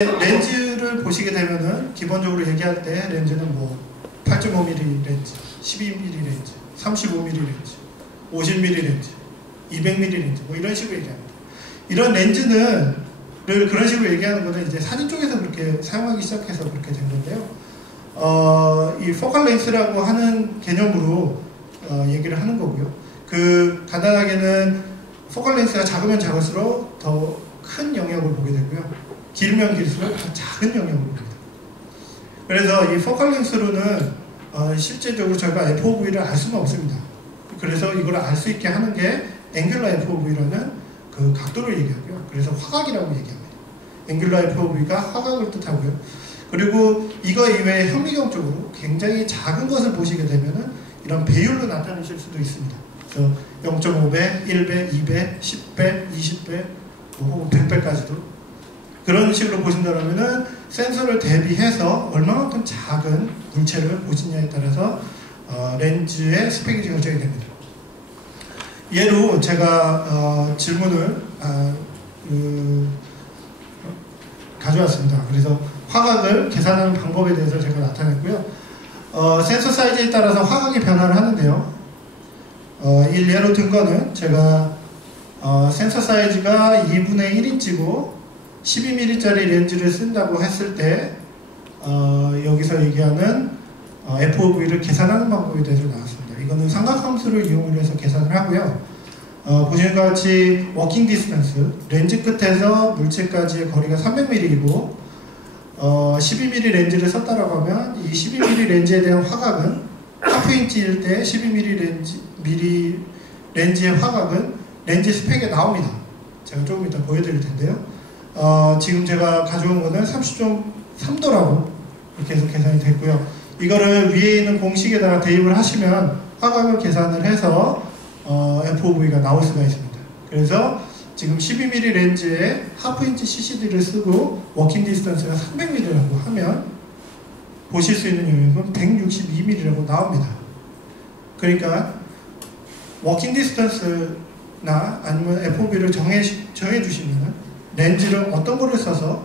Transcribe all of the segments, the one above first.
렌즈를 보시게 되면은 기본적으로 얘기할 때 렌즈는 뭐 8.5mm 렌즈, 12mm 렌즈, 35mm 렌즈, 50mm 렌즈, 200mm 렌즈 뭐 이런 식으로 얘기합니다. 이런 렌즈는 그런 식으로 얘기하는 거는 이제 사진 쪽에서 그렇게 사용하기 시작해서 그렇게 된 건데요. 이 포컬 렌스라고 하는 개념으로 얘기를 하는 거고요. 간단하게는 포컬 렌스가 작으면 작을수록 더 큰 영역을 보게 되고요. 길면 길수록 더 작은 영역을 봅니다. 그래서 이 포컬 렌스로는 실제적으로 저희가 FOV를 알 수는 없습니다. 그래서 이걸 알 수 있게 하는 게 앵귤러 FOV라는 그 각도를 얘기하고요. 그래서 화각이라고 얘기합니다. 앵귤러 FOV가 화각을 뜻하고요. 그리고 이거 이외에 현미경적으로 굉장히 작은 것을 보시게 되면은 이런 배율로 나타내실 수도 있습니다. 그래서 0.5배, 1배, 2배, 10배, 20배, 혹은 100배까지도 그런 식으로 보신다면은 센서를 대비해서 얼마만큼 작은 물체를 보시냐에 따라서 렌즈의 스펙이 결정이 됩니다. 예로 제가 질문을 가져왔습니다. 그래서 화각을 계산하는 방법에 대해서 제가 나타냈고요. 센서 사이즈에 따라서 화각이 변화를 하는데요. 예로 든 거는 제가 센서 사이즈가 2분의 1인치고 12mm짜리 렌즈를 쓴다고 했을 때 여기서 얘기하는 FOV를 계산하는 방법에 대해서 나왔습니다. 이거는 삼각함수를 이용을 해서 계산을 하고요. 보시는 것 같이 워킹 디스턴스, 렌즈 끝에서 물체까지의 거리가 300mm이고 12mm 렌즈를 썼다라고 하면 이 12mm 렌즈에 대한 화각은 하프 인치일 때 12mm 렌즈의 화각은 렌즈 스펙에 나옵니다. 제가 조금 이따 보여드릴 텐데요. 지금 제가 가져온 거는 30.3도라고 이렇게 해서 계산이 됐고요. 이거를 위에 있는 공식에다가 대입을 하시면 화각을 계산을 해서 FOV가 나올 수가 있습니다. 그래서 지금 12mm 렌즈에 하프 인치 CCD를 쓰고 워킹 디스턴스가 300mm라고 하면 보실 수 있는 영역은 162mm라고 나옵니다. 그러니까 워킹 디스턴스나 아니면 FOV를 정해주시면 렌즈를 어떤 거를 써서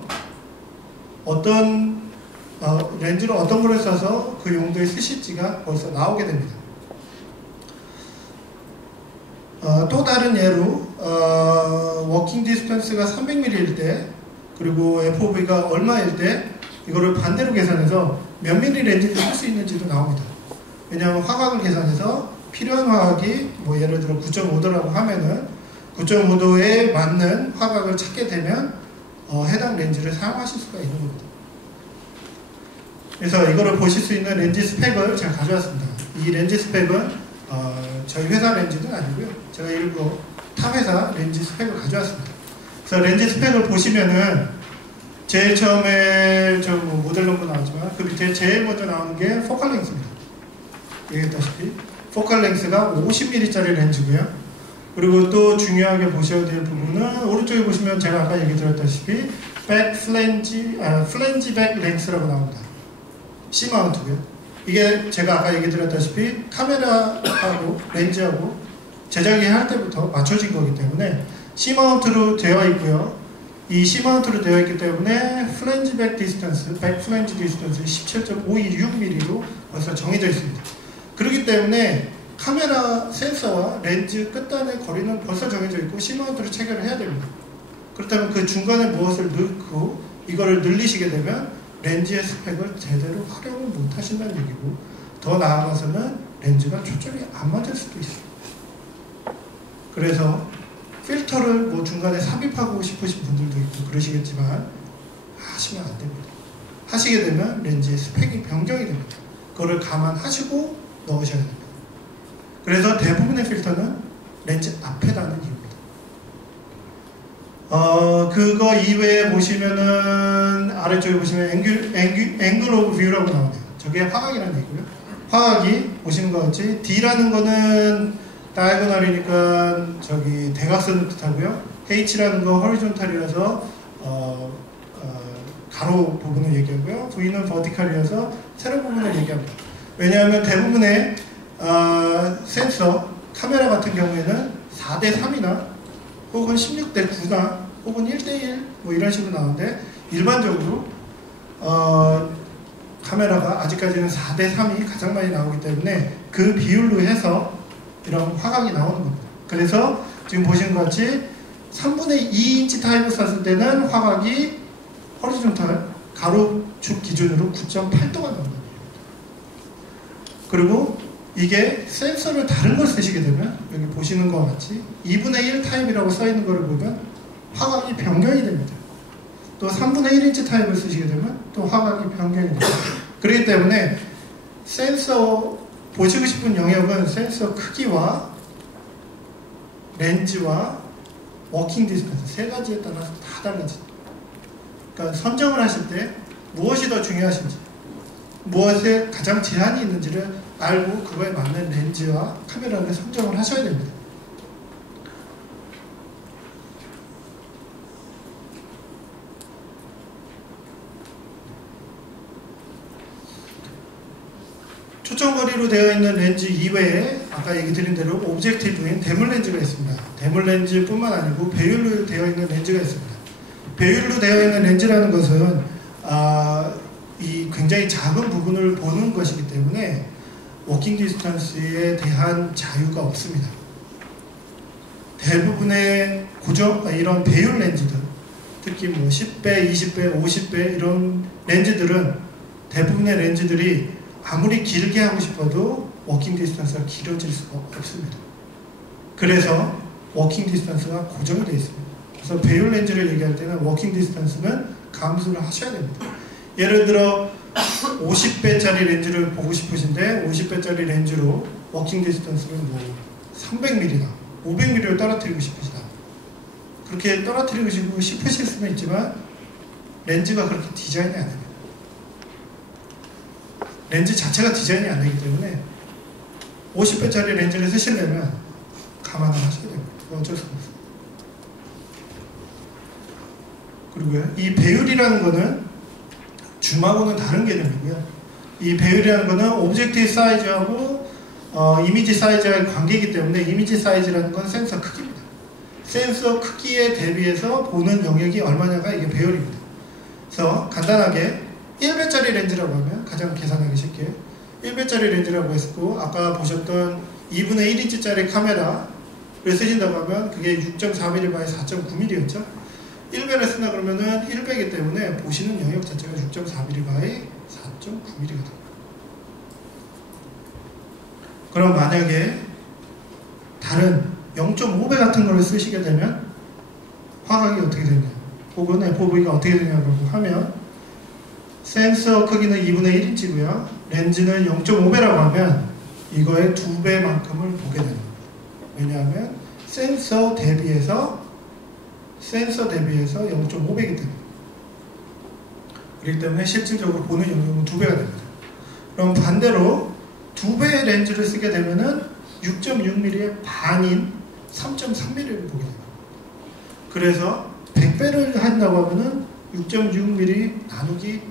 그 용도에 쓰실지가 벌써 나오게 됩니다. 또 다른 예로 워킹 디스턴스가 300mm일 때 그리고 FOV가 얼마일 때 이거를 반대로 계산해서 몇 mm 렌즈를 쓸 수 있는지도 나옵니다. 왜냐하면 화각을 계산해서 필요한 화각이 뭐 예를 들어 9.5도라고 하면은 9.5도에 맞는 화각을 찾게 되면 해당 렌즈를 사용하실 수가 있는 겁니다. 그래서 이거를 보실 수 있는 렌즈 스펙을 제가 가져왔습니다. 이 렌즈 스펙은 저희 회사 렌즈는 아니고요. 제가 일부 타 회사 렌즈 스펙을 가져왔습니다. 그래서 렌즈 스펙을 보시면은 제일 처음에 뭐 모델 넘버 나왔지만 그 밑에 제일 먼저 나오는 게 포컬 렌스입니다. 얘기했다시피 포컬 렌스가 50mm짜리 렌즈고요. 그리고 또 중요하게 보셔야 될 부분은 오른쪽에 보시면 제가 아까 얘기 드렸다시피 플랜지 백 렌스라고 나옵니다. C마운트고요. 이게 제가 아까 얘기 드렸다시피 카메라하고 렌즈하고 제작이 할 때부터 맞춰진 거기 때문에 C마운트로 되어 있고요. 이 C마운트로 되어 있기 때문에 플랜지 백 디스턴스, 백 플랜지 디스턴스 17.526mm로 벌써 정해져 있습니다. 그렇기 때문에 카메라 센서와 렌즈 끝단의 거리는 벌써 정해져 있고 C마운트로 체결을 해야 됩니다. 그렇다면 그 중간에 무엇을 넣고 이거를 늘리시게 되면 렌즈의 스펙을 제대로 활용을 못 하신다는 얘기고 더 나아가서는 렌즈가 초점이 안 맞을 수도 있어요. 그래서 필터를 뭐 중간에 삽입하고 싶으신 분들도 있고 그러시겠지만 하시면 안 됩니다. 하시게 되면 렌즈의 스펙이 변경이 됩니다. 그거를 감안하시고 넣으셔야 됩니다. 그래서 대부분의 필터는 렌즈 앞에다는 이유입니다. 그거 이외에 보시면은 아래쪽에 보시면 앵글 오브 뷰라고 나오네요. 저게 화각이라는 얘기고요. 화각이 보시는 것 같이 D라는 거는 다이아고널이니까 저기 대각선을 뜻하고요. H라는 거 호리존탈이라서 가로 부분을 얘기하고요. V는 버티칼이라서 세로 부분을 얘기합니다. 왜냐하면 대부분의 센서, 카메라 같은 경우에는 4:3이나 혹은 16:9나 혹은 1:1 뭐 이런 식으로 나오는데 일반적으로 카메라가 아직까지는 4:3이 가장 많이 나오기 때문에 그 비율로 해서 이런 화각이 나오는 겁니다. 그래서 지금 보시는 것 같이 3분의 2인치 타입을 쐈을 때는 화각이 호리존탈 가로축 기준으로 9.8도가 나옵니다. 그리고 이게 센서를 다른 걸 쓰시게 되면 여기 보시는 것 같이 2분의 1 타입이라고 써있는 거를 보면 화각이 변경이 됩니다. 또 3분의 1인치 타입을 쓰시게 되면 또 화각이 변경이 됩니다. 그렇기 때문에 센서 보시고 싶은 영역은 센서 크기와 렌즈와 워킹 디스턴스 세 가지에 따라서 다 달라집니다. 그러니까 선정을 하실 때 무엇이 더 중요하신지, 무엇에 가장 제한이 있는지를 알고 그거에 맞는 렌즈와 카메라를 선정을 하셔야 됩니다. 초점거리로 되어 있는 렌즈 이외에 아까 얘기 드린 대로 오브젝티브인 대물 렌즈가 있습니다. 대물 렌즈뿐만 아니고 배율로 되어 있는 렌즈가 있습니다. 배율로 되어 있는 렌즈라는 것은 이 굉장히 작은 부분을 보는 것이기 때문에 워킹 디스턴스에 대한 자유가 없습니다. 대부분의 이런 배율 렌즈들, 특히 뭐 10배, 20배, 50배 이런 렌즈들은 대부분의 렌즈들이 아무리 길게 하고 싶어도 워킹 디스턴스가 길어질 수가 없습니다. 그래서 워킹 디스턴스가 고정이 되어 있습니다. 그래서 배율 렌즈를 얘기할 때는 워킹 디스턴스는 감수를 하셔야 됩니다. 예를 들어 50배짜리 렌즈를 보고 싶으신데 50배짜리 렌즈로 워킹 디스턴스를 뭐 300mm나 500mm를 떨어뜨리고 싶으시다. 그렇게 떨어뜨리고 싶으실 수는 있지만 렌즈가 그렇게 디자인이 안 됩니다. 렌즈 자체가 디자인이 안 되기 때문에 50배짜리 렌즈를 쓰시려면 감안을 하셔야 됩니다. 어쩔 수가 없습니다. 그리고요, 이 배율이라는 거는 줌하고는 다른 개념이고요. 이 배율이라는 거는 오브젝티브 사이즈하고 이미지 사이즈와의 관계이기 때문에 이미지 사이즈라는 건 센서 크기입니다. 센서 크기에 대비해서 보는 영역이 얼마냐가 이게 배율입니다. 그래서 간단하게 1배짜리 렌즈라고 하면 가장 계산하기 쉽게 1배짜리 렌즈라고 했고 아까 보셨던 2분의 1인치짜리 카메라를 쓰신다고 하면 그게 6.4mm by 4.9mm였죠. 1배를 쓴다 그러면은 1배이기 때문에 보시는 영역 자체가 6.4mm by 4.9mm가 됩니다. 그럼 만약에 다른 0.5배 같은 걸 쓰시게 되면 화각이 어떻게 되냐, 혹은 FOV가 어떻게 되냐고 하면 센서 크기는 2분의 1인치고요. 렌즈는 0.5배라고 하면 이거의 2배만큼을 보게 됩니다. 왜냐하면 센서 대비해서 0.5배이기 때문에. 그렇기 때문에 실질적으로 보는 영역은 2배가 됩니다. 그럼 반대로 2배의 렌즈를 쓰게 되면은 6.6mm의 반인 3.3mm를 보게 됩니다. 그래서 100배를 한다고 하면은 6.6mm 나누기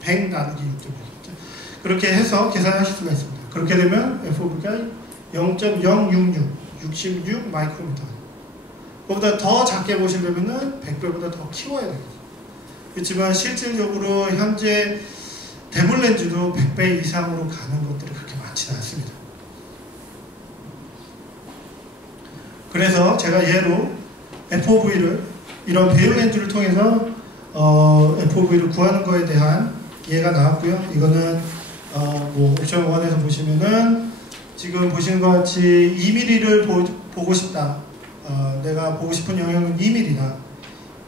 100 나누기 6.6. 그렇게 해서 계산하실 수가 있습니다. 그렇게 되면 FOV가 0.066, 66 마이크로미터. 그보다 더 작게 보시려면은 100배보다 더 키워야 되겠죠. 그렇지만 실질적으로 현재 대물 렌즈도 100배 이상으로 가는 것들이 그렇게 많지는 않습니다. 그래서 제가 예로 FOV를 이런 배율 렌즈를 통해서 FOV를 구하는 거에 대한 예가 나왔고요. 이거는 뭐 옵션 1에서 보시면은 지금 보시는 것 같이 2mm를 보고 싶다. 내가 보고 싶은 영역은 2mm다.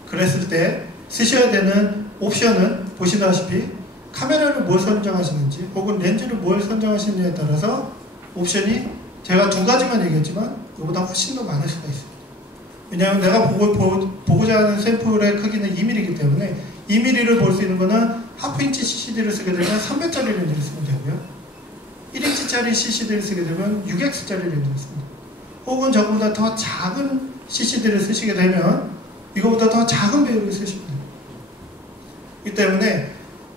그랬을 때 쓰셔야 되는 옵션은 보시다시피 카메라를 뭘 선정하시는지 혹은 렌즈를 뭘 선정하시느냐에 따라서 옵션이 제가 두 가지만 얘기했지만 그보다 훨씬 더 많을 수가 있습니다. 왜냐하면 내가 보고자 하는 샘플의 크기는 2mm이기 때문에 2mm를 볼 수 있는 거는 하프인치 CCD를 쓰게 되면 300짜리 렌즈를 쓰면 되고요. 1인치짜리 CCD를 쓰게 되면 6X짜리 렌즈를 씁니다. 혹은 저보다 더 작은 CCD를 쓰시게 되면 이거보다 더 작은 배율을 쓰시면 됩니다. 이 때문에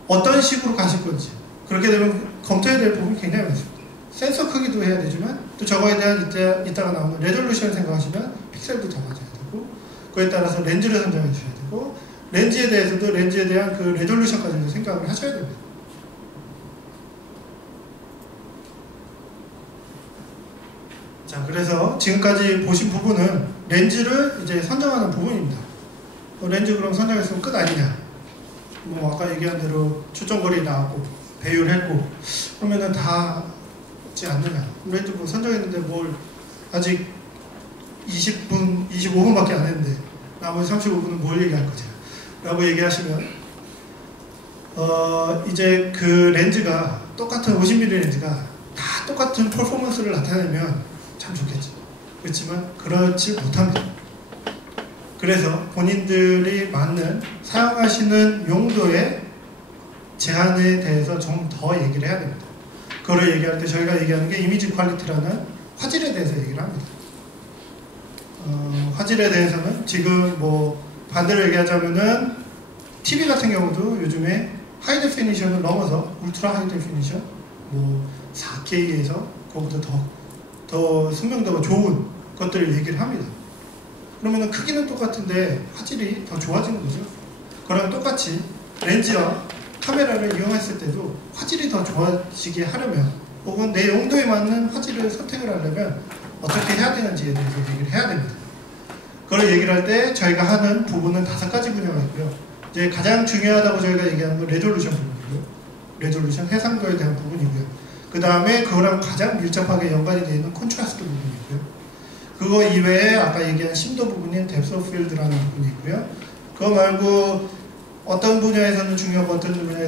어떤 식으로 가실 건지 그렇게 되면 검토해야 될 부분이 굉장히 많습니다. 센서 크기도 해야 되지만 또 저거에 대한 이따가 나오는 레졸루션 생각하시면 픽셀도 작아져야 되고 그에 따라서 렌즈를 선정해 주셔야 돼요. 있고, 렌즈에 대해서도 렌즈에 대한 그 레졸루션까지도 생각을 하셔야 됩니다. 자, 그래서 지금까지 보신 부분은 렌즈를 이제 선정하는 부분입니다. 렌즈 그럼 선정했으면 끝 아니냐? 뭐 아까 얘기한 대로 출전거리 나왔고 배율했고 그러면은 다 있지 않느냐? 렌즈 뭐 선정했는데 뭘 아직 20분, 25분밖에 안 했는데 나머지 35분은 뭘 얘기할 거지? 라고 얘기하시면 이제 그 렌즈가 똑같은 50mm 렌즈가 다 똑같은 퍼포먼스를 나타내면 참 좋겠죠. 그렇지만 그렇지 못합니다. 그래서 본인들이 맞는 사용하시는 용도의 제한에 대해서 좀 더 얘기를 해야 됩니다. 그거를 얘기할 때 저희가 얘기하는 게 이미지 퀄리티라는 화질에 대해서 얘기를 합니다. 화질에 대해서는 지금 뭐 반대로 얘기하자면은 TV 같은 경우도 요즘에 하이 데피니션을 넘어서 울트라 하이 데피니션 뭐 4K에서 그거보다 더 선명도가 좋은 것들을 얘기를 합니다. 그러면은 크기는 똑같은데 화질이 더 좋아지는 거죠. 그랑 똑같이 렌즈와 카메라를 이용했을 때도 화질이 더 좋아지게 하려면 혹은 내 용도에 맞는 화질을 선택을 하려면 어떻게 해야 되는지에 대해서 얘기를 해야 됩니다. 그걸 얘기를 할 때 저희가 하는 부분은 5가지 분야가 있고요. 이제 가장 중요하다고 저희가 얘기하는 건 레졸루션 부분이고요. 레졸루션, 해상도에 대한 부분이고요. 그 다음에 그거랑 가장 밀접하게 연관이 되어 있는 콘트라스트 부분이고요. 그거 이외에 아까 얘기한 심도 부분인 뎁스 오브 필드라는 부분이 있고요. 그거 말고 어떤 분야에서는 중요하고 어떤 분야에서는